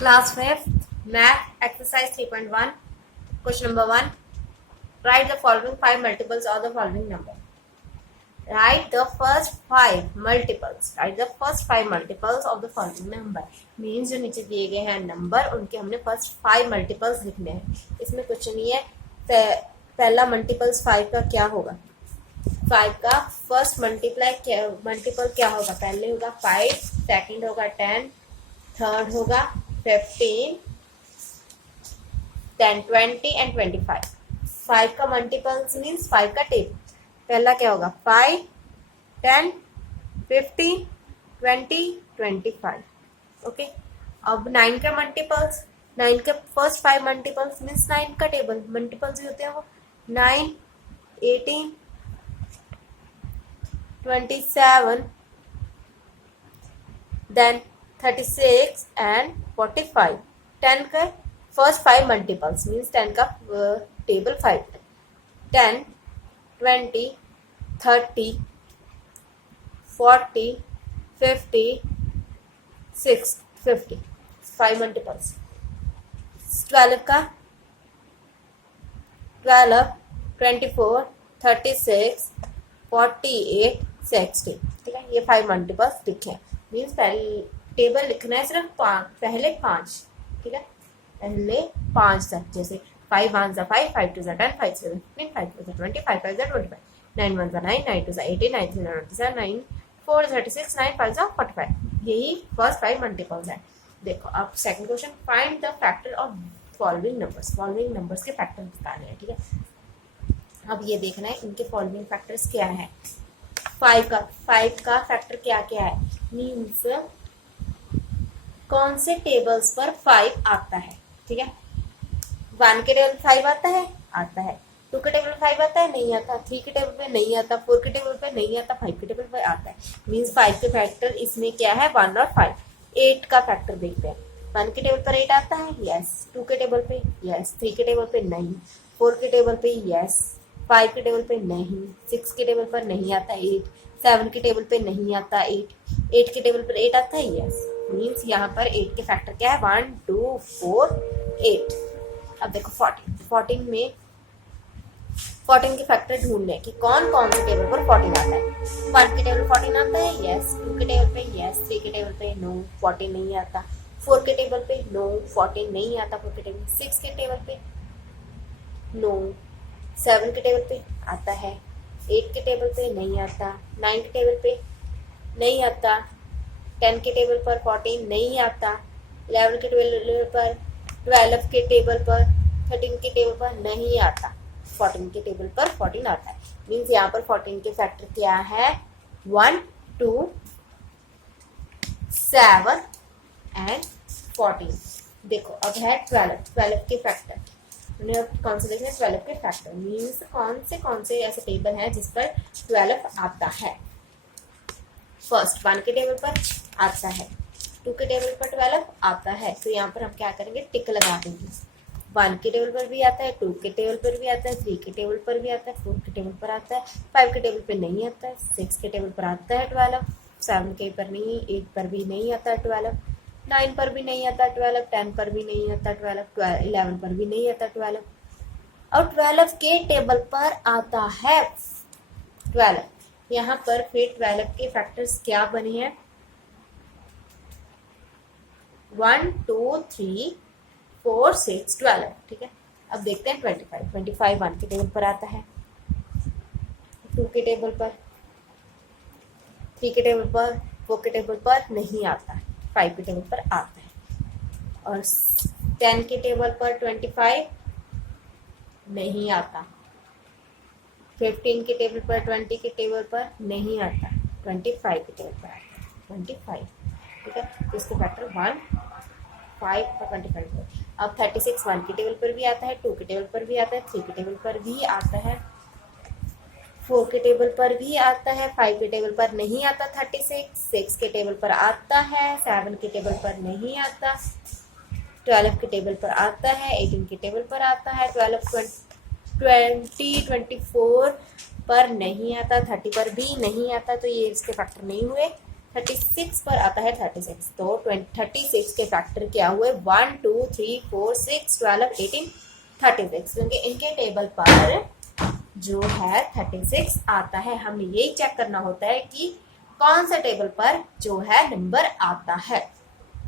Class 5th Math Exercise 3.1 Question number 1. Write the following 5 multiples of the following number. Write the first 5 multiples. Write the first 5 multiples of the following number. Means जो नीचे दिए गए हैं number उनके हमने first 5 multiples लिखने हैं. इसमें कुछ नहीं है. पहला मल्टीपल्स 5 का क्या होगा? 5 का फर्स्ट मल्टीपल क्या होगा? पहले होगा 5, सेकंड होगा 10, थर्ड होगा 15, then 20 and 25. 5 का मल्टीपल्स मीन्स 5 का टेबल. पहला क्या होगा? 5, 10, 15, 20, 25. ओके. अब 9 का मल्टीपल्स, 9 के फर्स्ट 5 मल्टीपल्स मीन्स 9 का टेबल. मल्टीपल्स होते हैं वो 9, 18, 27, then 36 and 45. 10 का फर्स्ट 5 मल्टीपल्स मीन्स 10 का टेबल 5. 10, 20, 30, 40, 50, 50. 5 मल्टीपल्स. 12 का 12, 24, 36, 48, 60. ठीक है, ये 5 मल्टीपल्स लिखे. मीन्स पहले टेबल लिखना है सिर्फ पहले 5. ठीक है, पहले 5 तक. जैसे 5 1 5, 5 2 10, 5 7 15, 5 4 20, 5 5 25, 9 1 9, 9 2 18, 9 3 27, 9 4 36, 9 5 45. यही फर्स्ट 5 मल्टीपल्स है. देखो अब second question. Find the factor of following numbers. Following numbers के फैक्टर बताने हैं. ठीक है, अब ये देखना है इनके फॉलोइंग फैक्टर्स क्या है. 5 का फैक्टर क्या क्या है? मीन्स कौन से टेबल्स पर 5 आता है. ठीक है, 1 के टेबल 5 आता है. 2 के टेबल 5 आता है, नहीं आता. 3 के टेबल पे नहीं आता. 4 के टेबल पे नहीं आता. 5 के टेबल पे आता है. मीन्स 5 के फैक्टर इसमें क्या है? 1 और 5. 8 का फैक्टर देखते हैं. 1 के टेबल पर 8 आता है, यस. 2 के टेबल पे यस. 3 के टेबल पे नहीं. 4 के टेबल पे यस. 5 के टेबल पे नहीं. 6 के टेबल पर नहीं आता 8. 7 के टेबल पे नहीं आता 8. 8 के टेबल पर 8 आता है, यस. मीन्स यहाँ पर 8 के फैक्टर क्या है? 1 2 4 8. अब देखो 14 में 14 के फैक्टर ढूंढने कि कौन कौन से टेबल पर 14 आता है. 1 के टेबल 14 आता है, यस. 2 के टेबल पे यस. 3 के टेबल पे नो, 14 नहीं आता. 4 के टेबल पे नो, 14 नहीं आता. 4 के टेबल 6 के टेबल पे नो. 7 के टेबल पे आता है. 8 के टेबल पे नहीं आता. 9 के टेबल पे नहीं आता. 10 के टेबल पर 14 नहीं आता. 11 के टेबल पर, 12 के टेबल पर, 13 के टेबल पर नहीं आता. 14 के टेबल पर 14 आता है. मीन्स यहाँ पर 14 के फैक्टर क्या है? 1 2 7 एंड 14. देखो अब है 12 के फैक्टर. उन्हें कौन से देखना है? 12 के फैक्टर. मीन्स कौन से ऐसे टेबल हैं जिस पर 12 आता है. फर्स्ट 1 के टेबल पर आता है. 2 के टेबल पर 12 आता है. तो यहाँ पर हम क्या करेंगे? टिक लगा देंगे. 1 के टेबल पर भी आता है, 2 के टेबल पर भी आता है, 3 के टेबल पर भी आता है, 4 के टेबल पर आता है, 5 के टेबल पर नहीं आता है, 6 के टेबल पर आता है 12, 7 के पर नहीं, 8 पर भी नहीं आता 12, 9 पर भी नहीं आता 12, 10 पर भी नहीं आता 12, 11 पर भी नहीं आता 12, और 12 के टेबल पर आता है 12. यहाँ पर फिर 12 के फैक्टर्स क्या बने हैं? 1 2 3 4 6 12. ठीक है, अब देखते हैं 25 1 के टेबल पर आता है. 2 के टेबल पर, 3 के टेबल पर, 4 के टेबल पर नहीं आता है. 5 के टेबल पर आता है. और 10 के टेबल पर 25 नहीं आता. 15 के टेबल पर, 20 के टेबल पर नहीं आता. 25 के टेबल पर आता है 25. ठीक है, तो इसके फैक्टर 1 5 और 25 है. अब 36 1 के टेबल पर भी आता है, 2 के टेबल पर भी आता है, 3 के टेबल पर भी आता है, 4 के टेबल पर भी आता है, 5 के टेबल पर नहीं आता. 36 6 के टेबल पर आता है, 7 के टेबल पर नहीं आता, 12 के टेबल पर आता है, 18 के टेबल पर आता है, 24 पर नहीं आता, 30 पर भी नहीं आता. तो ये इसके फैक्टर नहीं हुए. 36 पर आता है 36, तो 36 के फैक्टर क्या हुए 1 2 3 4 6 12 18 36, क्योंकि इनके टेबल पर जो है 36 आता है। हमें यही चेक करना होता है कि कौन सा टेबल पर जो है नंबर आता है।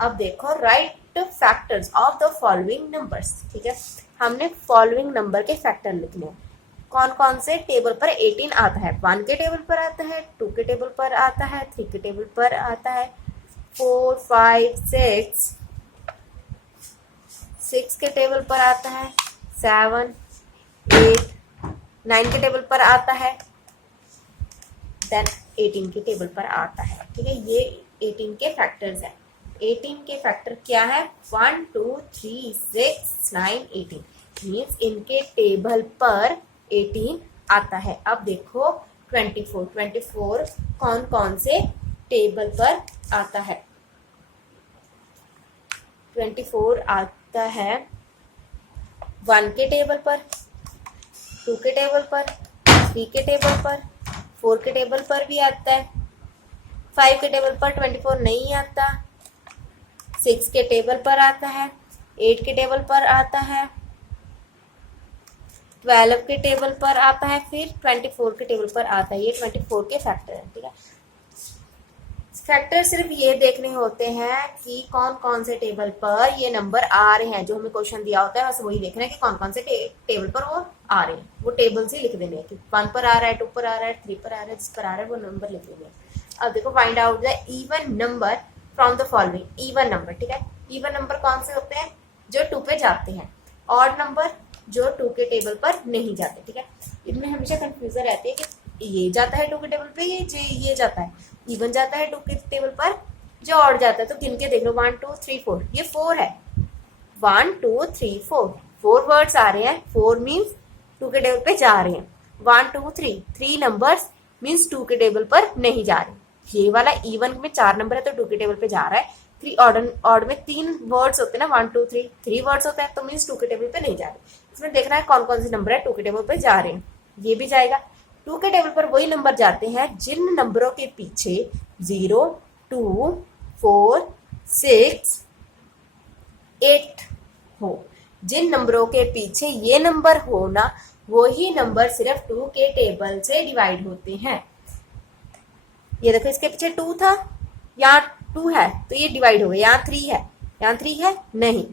अब देखो right factors of the following numbers, ठीक है, हमने फॉलोइंग नंबर के फैक्टर लिखने हैं। कौन कौन से टेबल पर 18 आता है, 1 के टेबल पर आता है, 2 के टेबल पर आता है, 3 के टेबल पर आता है, 4 5 6 के टेबल पर आता है, 7 8 9 के टेबल पर आता है, देन 18 के टेबल पर आता है। ठीक है, ये 18 के फैक्टर्स हैं। 18 के फैक्टर क्या है 1 2 3 6 9 18, मीन्स इनके टेबल पर 18 आता है। अब देखो 24 कौन कौन से टेबल पर आता है। 24 आता है 1 के टेबल पर, 2 के टेबल पर, 3 के टेबल पर, 4 के टेबल पर भी आता है, 5 के टेबल पर 24 नहीं आता, 6 के टेबल पर आता है, 8 के टेबल पर आता है, 12 के टेबल पर आता है, फिर 24 के टेबल पर आता है। ये 24 के फैक्टर है। ठीक है, फैक्टर सिर्फ ये देखने होते हैं कि कौन कौन से टेबल पर ये नंबर आ रहे हैं। जो हमें क्वेश्चन दिया होता है बस वही देखना है कि कौन कौन से टेबल पर वो आ रहे हैं। वो टेबल से लिख देने हैं कि 1 पर आ रहा है, 2 पर आ रहा है, 3 पर आ रहा है, जिस पर आ रहा है वो नंबर लिख देने हैं। अब देखो find out the even number from the following. Even number, ठीक है, इवन नंबर कौन से होते हैं जो 2 पे जाते हैं, ऑड नंबर जो 2 के टेबल पर नहीं जाते। ठीक है, इनमें हमेशा कंफ्यूजन रहती है कि ये जाता है 2 के टेबल पे, ये जाता है, इवन जाता है 2 के टेबल पर, जो ऑड जाता है। तो गिन के देख लो 1 2 3 4, ये 4 है, 1 2 3 4 वर्ड्स आ रहे हैं। 4 मीन्स 2 के टेबल पे जा रहे हैं। 1 2 3 नंबर्स मीन्स 2 के टेबल पर नहीं जा रहे। ये वाला इवन में 4 नंबर है तो 2 के टेबल पे जा रहा है। 3 ऑड में 3 वर्ड्स होते हैं ना, 1 2 3 वर्ड्स होते हैं, तो मीन्स 2 के टेबल पे नहीं जा रहे। इसमें देखना है कौन कौन से नंबर है 2 के टेबल पे जा रहे हैं। ये भी जाएगा। 2 के टेबल पर वही नंबर जाते हैं जिन नंबरों के पीछे 0 2 4 6 8 हो। जिन नंबरों के पीछे ये नंबर हो ना, वही नंबर सिर्फ 2 के टेबल से डिवाइड होते हैं। ये देखो इसके पीछे 2 था, यहाँ 2 है तो ये डिवाइड हो गया। यहाँ 3 है, यहाँ 3 है नहीं,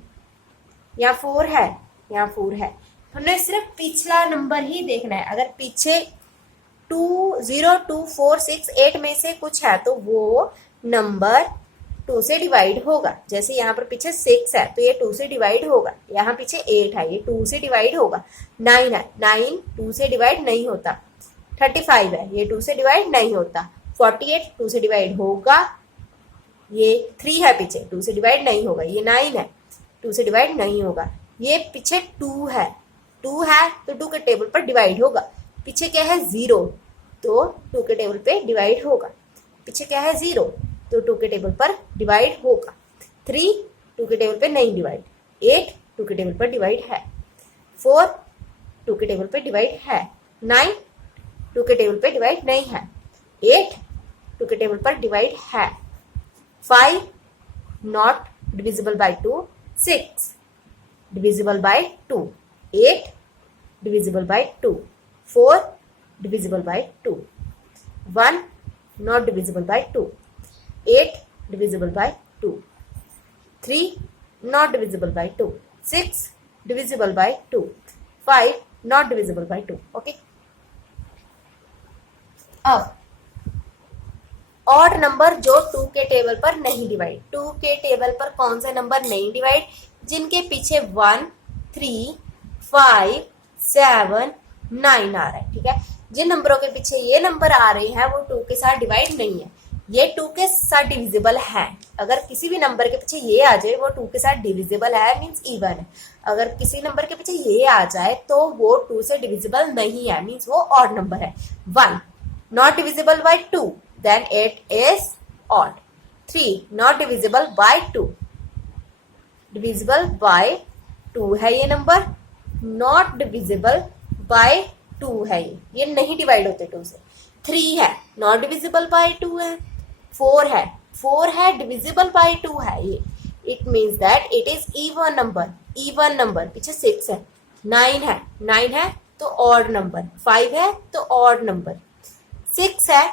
यहाँ 4 है, यहाँ 4 है। हमने सिर्फ पिछला नंबर ही देखना है। अगर पीछे 2 0 2 4 6 8 में से कुछ है तो वो नंबर 2 से डिवाइड होगा। जैसे यहाँ पर पीछे 6 है तो ये 2 से डिवाइड होगा। यहाँ पीछे 8 है, ये 2 से डिवाइड होगा। 9 है, 9 2 से डिवाइड नहीं होता। 35 है, ये 2 से डिवाइड नहीं होता। 48 2 से डिवाइड होगा। ये 3 है पीछे, 2 से डिवाइड नहीं होगा। ये 9 है, 2 से डिवाइड नहीं होगा। ये पीछे 2 है, 2 है तो 2 के टेबल पर डिवाइड होगा। पीछे क्या है 0 तो 2 के टेबल पे डिवाइड होगा। पीछे क्या है 0 तो 2 के टेबल पर डिवाइड होगा। 3 2 के टेबल पे नहीं डिवाइड। 8 2 के टेबल पर डिवाइड है। 4 2 के टेबल पे डिवाइड है। 9 2 के टेबल पे डिवाइड नहीं है। 8 2 के टेबल पर डिवाइड है। 5 not divisible by 2। 6 divisible by 2। 8 divisible by 2। 4 divisible by 2। 1 not divisible by 2। 8 divisible by 2। 3 not divisible by 2। 6 divisible by 2। 5 not divisible by 2। Okay, अब ऑड नंबर जो 2 के टेबल पर नहीं डिवाइड। 2 के टेबल पर कौन से नंबर नहीं डिवाइड? जिनके पीछे 1 3 5 7 9 आ रहा है। ठीक है, जिन नंबरों के पीछे ये नंबर आ रहे हैं वो 2 के साथ डिवाइड नहीं है, ये 2 के साथ डिविजिबल है। अगर किसी भी नंबर के पीछे ये आ जाए वो 2 के साथ डिविजिबल है, मीन्स इवन है। अगर किसी नंबर के पीछे ये आ जाए तो वो 2 से डिविजिबल नहीं है, मीन्स वो ऑड नंबर है। 1 not divisible by 2, then it is odd. 3 not divisible by 2, divisible by 2 है ये नंबर, not divisible by 2 है ये नहीं डिवाइड होते 2 से। 3 है, not divisible by 2 है। 4 है डिविजिबल बाय 2 है ये, it means that it is even number. पीछे 6 है, 9 है तो ऑड नंबर, 5 है तो ऑड नंबर, 6 है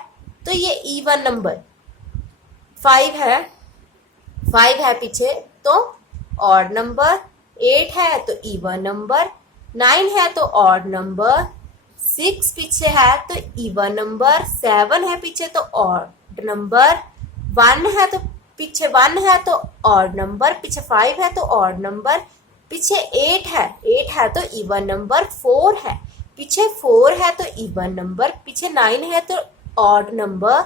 तो ये इवन नंबर, 5 है पीछे तो ऑड नंबर, 8 है तो इवन नंबर, 9 है तो ऑड नंबर, 6 पीछे है तो इवन नंबर, 7 है पीछे तो ऑड नंबर, 1 है तो पीछे 1 है तो ऑड नंबर, पीछे 5 है तो ऑड नंबर, पीछे 8 है तो इवन नंबर, 4 है पीछे 4 है तो इवन नंबर, पीछे 9 है तो ऑड नंबर,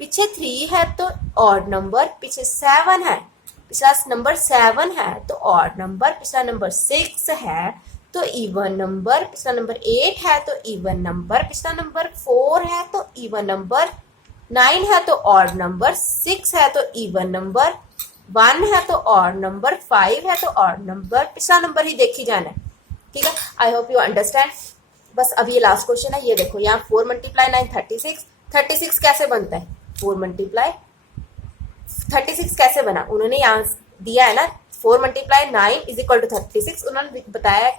पीछे 3 है तो ऑड नंबर, पीछे 7 है, पिछला नंबर 7 है तो ऑड नंबर, पिछला नंबर 6 है तो इवन नंबर, पिछला नंबर 8 है तो इवन नंबर, पिछला नंबर 4 है तो इवन नंबर, 9 है तो ऑड नंबर, 6 है तो इवन नंबर, 1 है तो ऑड नंबर, 5 है तो ऑड नंबर, पिछला नंबर ही देखी जाना है। ठीक है, आई होप यू अंडरस्टैंड। बस अब ये लास्ट क्वेश्चन है, ये देखो यहाँ 4 × 9 36 कैसे बनता है, 4 × 36 कैसे बना, उन्होंने यहाँ दिया है ना 4 × 9 = 36, उन्होंने बताया,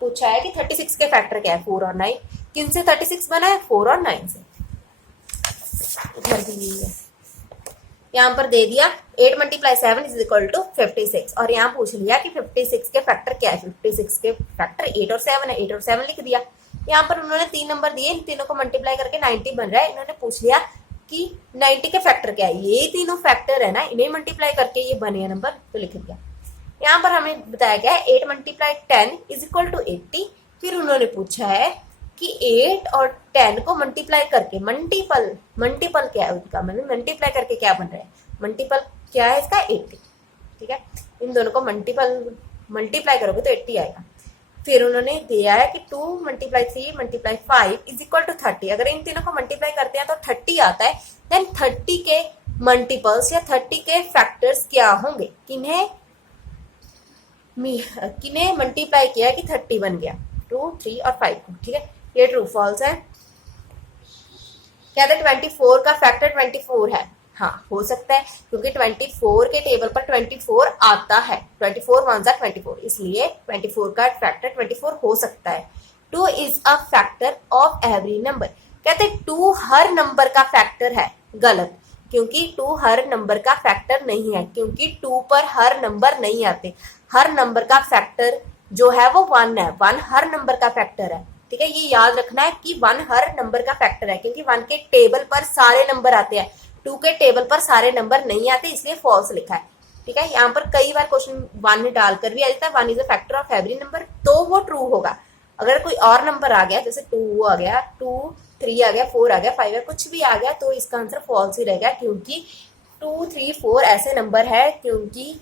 पूछा है कि 36 के फैक्टर क्या है, 4 और 9, किन से 36 बना है, 4 और 9 से। इधर भी यही है, यहाँ पर दे दिया 8 × 7 = 56, और यहाँ पूछ लिया कि 56 के फैक्टर क्या है, 56 के फैक्टर 8 और 7 है, 8 और 7 लिख दिया। यहाँ पर उन्होंने 3 नंबर दिए, इन तीनों को मल्टीप्लाई करके 90 बन रहा है, इन्होंने पूछ लिया कि 90 के फैक्टर क्या है, ये तीनों फैक्टर है ना, इन्हें मल्टीप्लाई करके ये बने नंबर, तो लिख दिया। यहाँ पर हमें बताया गया है 8 × 10 = 80, फिर उन्होंने पूछा है कि 8 और 10 को मल्टीप्लाई करके मल्टीपल क्या है उसका, मतलब मल्टीप्लाई करके क्या बन रहा है, मल्टीपल क्या है इसका, 80। ठीक है, इन दोनों को मल्टीप्लाई करोगे तो 80 आएगा। फिर उन्होंने दिया है कि 2 × 3 × 5 = 30, अगर इन तीनों को मल्टीप्लाई करते हैं तो 30 आता है, देन 30 के मल्टीपल्स या 30 के फैक्टर्स क्या होंगे, किन्हें मल्टीप्लाई किया कि 30 बन गया, 2, 3 और 5 को। ठीक है, ये ट्रू फॉल्स है। कहते हैं 24 का फैक्टर 24 है, हाँ हो सकता है, क्योंकि 24 के टेबल पर 24 आता है, 24 1 × 24, इसलिए 24 का फैक्टर 24 हो सकता है। 2 is a factor of every number, कहते हैं 2 हर नंबर का फैक्टर है, गलत, क्योंकि 2 हर नंबर का फैक्टर नहीं है, क्योंकि 2 पर हर नंबर नहीं आते, हर नंबर का फैक्टर जो है वो 1 है, 1 हर नंबर का फैक्टर है। ठीक है, ये याद रखना है कि 1 हर नंबर का फैक्टर है, क्योंकि 1 के टेबल पर सारे नंबर आते हैं, 2 के टेबल पर सारे नंबर नहीं आते, इसलिए फॉल्स लिखा है। ठीक है, यहाँ पर कई बार क्वेश्चन 1 डालकर भी आ जाता है, 1 is a factor of every number, तो वो ट्रू होगा। अगर कोई और नंबर आ गया, जैसे 2 आ गया, 2 3 आ गया, 4 आ गया, 5 आ गया, कुछ भी आ गया, तो इसका आंसर फॉल्स ही रहेगा, क्योंकि 2 3 4 ऐसे नंबर है, क्योंकि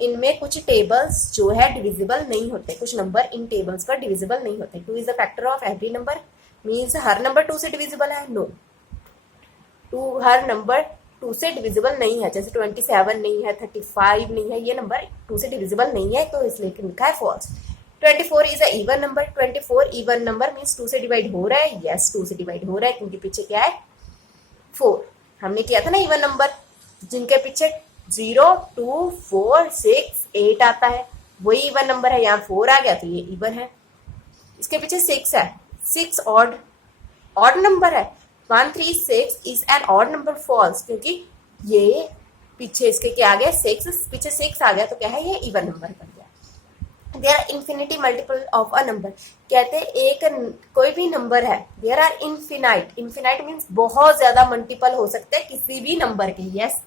इनमें कुछ टेबल्स जो है डिविजिबल नहीं होते, कुछ नंबर इन टेबल्स पर डिविजिबल नहीं होते। 2 is the factor of every number, means her number 2 से डिविजिबल है, नो, 2 हर नंबर 2 से डिविजिबल नहीं है, जैसे 27 नहीं है, 35 नहीं है, ये नंबर 2 से डिविजिबल नहीं है, तो इसलिए लिखा है false. 24 is a even number, 24 even number means 2 से डिवाइड हो रहा है, यस 2 से डिवाइड हो रहा है, क्योंकि पीछे क्या है 4, हमने किया था ना इवन नंबर, जिनके पीछे 0 2 4 6 8 आता है, वही इवन नंबर है, यहाँ 4 आ गया तो ये इवन है। इसके पीछे 6 है, 6 ऑड नंबर है, 1 3 6 is an odd number, false, क्योंकि ये पीछे इसके क्या आ गया 6, पीछे 6 आ गया तो क्या है ये इवन नंबर बन गया। There are infinity multiple of a number, कहते हैं एक कोई भी नंबर है, देयर आर इन्फिनाइट मीन्स बहुत ज्यादा मल्टीपल हो सकते हैं किसी भी नंबर के, यस।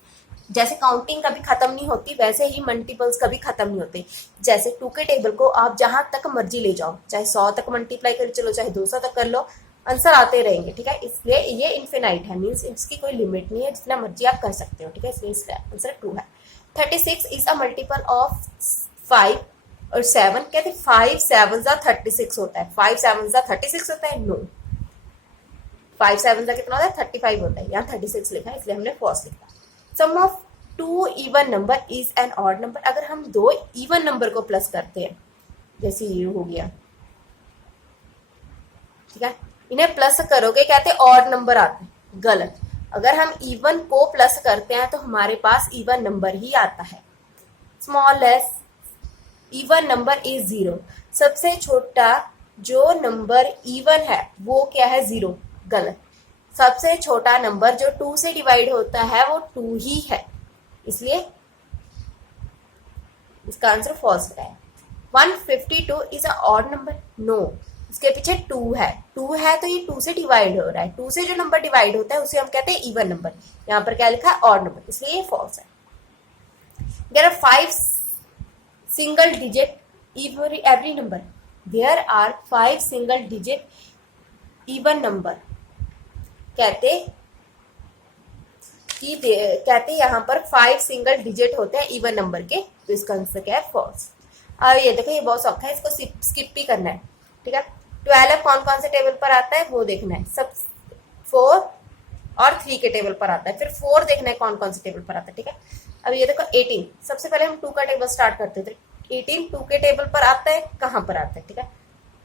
जैसे काउंटिंग कभी खत्म नहीं होती, वैसे ही मल्टीपल्स कभी खत्म नहीं होते। जैसे 2 के टेबल को आप जहां तक मर्जी ले जाओ, चाहे 100 तक मल्टीप्लाई कर चलो, चाहे 200 तक कर लो, आंसर आते रहेंगे। ठीक है, इसलिए ये इन्फिनाइट है, मीन्स इसकी कोई लिमिट नहीं है, जितना मर्जी आप कर सकते हो। ठीक है, इसलिए इसका आंसर ट्रू है। 36 इज अ मल्टीपल ऑफ 5 और 7, कहते 5 7 36 होता है, 5 7 36 होता है, नो, 5 7 कितना होता है 35 होता है, यहाँ 36 लिखा है, इसलिए हमने फॉल्स लिखा। Sum of 2 even number is an odd number, अगर हम 2 इवन नंबर को प्लस करते हैं, जैसे ये हो गया, ठीक है, इन्हें प्लस करोगे कहते ऑड नंबर आते हैं, गलत। अगर हम इवन को प्लस करते हैं तो हमारे पास इवन नंबर ही आता है। Smallest even number is 0। सबसे छोटा जो नंबर इवन है वो क्या है? 0। गलत। सबसे छोटा नंबर जो 2 से डिवाइड होता है वो 2 ही है, इसलिए इसका आंसर फॉल्स है। 152 is a odd number. No, इसके पीछे 2 है। 2 है तो ये 2 से डिवाइड हो रहा है। 2 से जो नंबर डिवाइड होता है उसे हम कहते हैं इवन नंबर। यहाँ पर क्या लिखा है? ऑड नंबर, इसलिए ये फॉल्स है। There are 5 single digit every number। There are 5 single digit even number. कहते यहाँ पर 5 सिंगल डिजिट होते हैं इवन नंबर के, तो इसका आंसर क्या है? फॉल्स। अब ये देखो, ये बहुत सौखा है, इसको स्किप भी करना है, ठीक है। 12 कौन कौन से टेबल पर आता है वो देखना है। सब 4 और 3 के टेबल पर आता है, फिर 4 देखना है कौन कौन से टेबल पर आता है, ठीक है। अब ये देखो 18, सबसे पहले हम 2 का टेबल स्टार्ट करते थे। 18 2 के टेबल पर आता है, कहाँ पर आता है, ठीक है।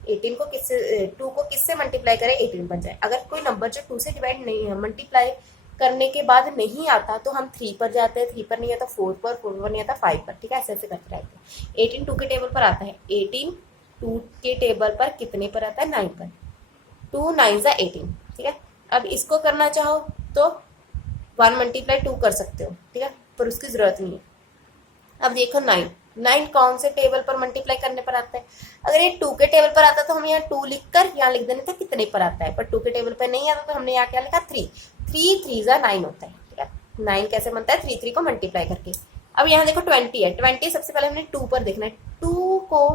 18 को किससे 2 को किससे मल्टीप्लाई करें 18 बन जाए। अगर कोई नंबर जो 2 से डिवाइड नहीं है, मल्टीप्लाई करने के बाद नहीं आता तो हम 3 पर जाते हैं, 3 पर नहीं आता 4 पर, 4 पर नहीं आता 5 पर, ठीक है। ऐसे ऐसे करते रहते हैं। 18 2 के टेबल पर आता है। 18 2 के टेबल पर कितने पर आता है? 9 पर। 2 9 ज़ा 18, ठीक है। अब इसको करना चाहो तो 1 मल्टीप्लाई 2 कर सकते हो, ठीक है, पर उसकी जरूरत नहीं है। अब देखो 9 कौन से टेबल पर मल्टीप्लाई करने पर आता है? अगर ये 2 के टेबल पर आता तो हम यहाँ 2 लिखकर यहाँ लिख देने थे कितने पर आता है, पर 2 के टेबल पर नहीं आता तो हमने यहाँ क्या लिखा? 3 3 ज़ा 9 होता है, ठीक है। 9 कैसे बनता है? 3 को मल्टीप्लाई करके। अब यहाँ देखो 20 है। 20 सबसे पहले हमने 2 पर देखना है। 2 को